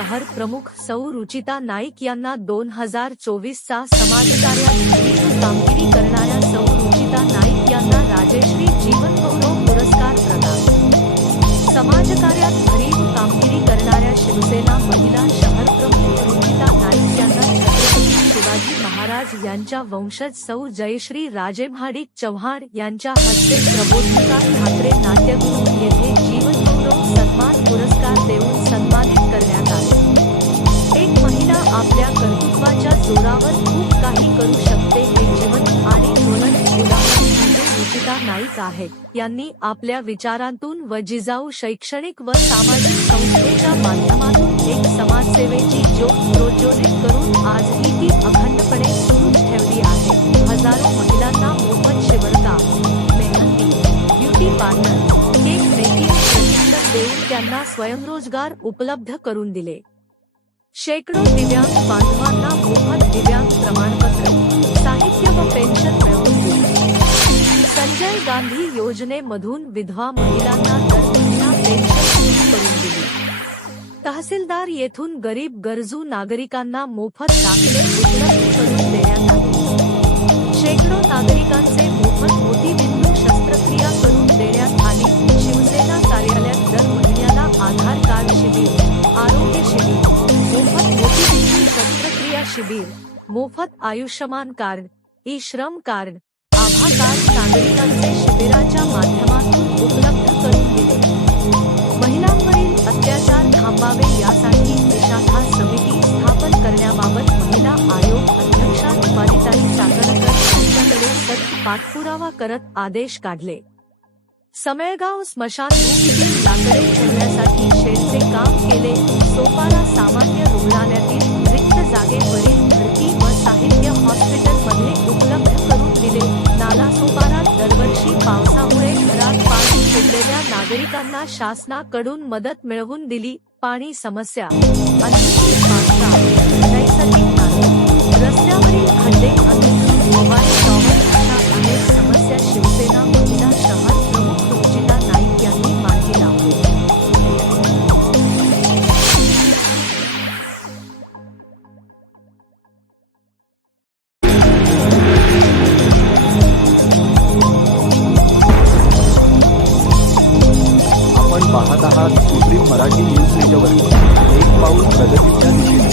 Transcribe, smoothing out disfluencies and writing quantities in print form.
शहर प्रमुख सौ रुचिता नाईक यांना 2024चा समाजकार्यात भरीव कामगिरी करणाऱ्या सौ रुचिता नाईक यांना राजश्री जीवनगौरव पुरस्कार प्रदान। समाजकार्यात भरीव कामगिरी करणाऱ्या शिवसेना महिला शहर प्रमुख रुचिता नाईक यांना छत्रपती शिवाजी महाराज यांच्या वंशज सौ जयश्री राजे भाडिक चव्हाण यांच्या हस्ते प्रबोधिका ठाकरे नाट्यगृह येथे जीवनगौरव सन्मान पुरस्कार देऊन सन्मानित करण्यात आले। एक महिला आपल्या कर्तृत्वाच्या जोरावर खूप काही करू शकते हे जीवन आणि ज्वलंत उदाहरण म्हणजे रुचिता नाईक आहेत। यांनी आपल्या विचारांतून व जिजाऊ शैक्षणिक व सामाजिक संस्थेच्या माध्यमातून एक समाजसेवेची ज्योत प्रज्वलित करून आजही ती अखंडपणे सुरूच ठेवली आहे। हजारो महिलांना मोफत शिवणकाम, mehndi, beauty parlour, cake making प्रशिक्षण देऊन त्यांना स्वयंरोजगार उपलब्ध करून दिले। शेकडो दिव्यांग बांधवांना मोफत दिव्यांग प्रमाणपत्र, साहित्य व पेन्शन मिळवून दिली। संजय गांधी योजनेमधून विधवा महिलांना दर महिना पेन्शन सुरू करून दिली। तहसीलदार येथून गरीब गरजू नागरिकांना मोफत दाखले उपलब्ध करून देण्यात आले। शेकडो नागरिकांचे मोफत मोतीबिंदू शस्त्रक्रिया करून देण्यात आली। शिवसेना कार्यालयात दर महिन्याला आधार कार्ड शिबिर, आरोग्य शिबिर, मोफत मोतीबिंदू शस्त्रक्रिया शिबिर, मोफत आयुष्यमान कार्ड, ई श्रम कार्ड, आभा कार्ड नागरिकांचे शिबिराच्या माध्यमातून उपलब्ध करून दिले। महिलांवरील अत्याचार थांबावे यासाठी विशाखा समिती स्थापन करण्याबाबत महिला आयोग अध्यक्षा रुपालीताई चाकणकर यांच्याकडे सतत पाठपुरावा करत आदेश काढले। समेळगाव स्मशानभूमीतील लाकडे ठेवण्यासाठी शेडचे काम केले। सोपारा सामान्य रुग्णालयातील रिक्त जागेवरील भरती व साहित्य हॉस्पिटलमध्ये उपलब्ध करून दिले। नालासोपारा दरवर्षी पावसामुळे घरात पाणी शिरलेल्या नागरिकांना शासनाकडून मदत मिळवून दिली। पाणी समस्या, अनधिकृत बांधकाम, नैसर्गिक नाले, रस्त्यावरील खड्डे, अनधिकृत मोबाईल टॉवर अशा अनेक समस्या शिवसेना महिला शहर प्रमुख रुचिता नाईक यांनी मार्गी लावली। आपण पाहत आहात सुप्रीम मराठी न्यूज नेटवर्क, एक पाऊल प्रगतीच्या दिशेने।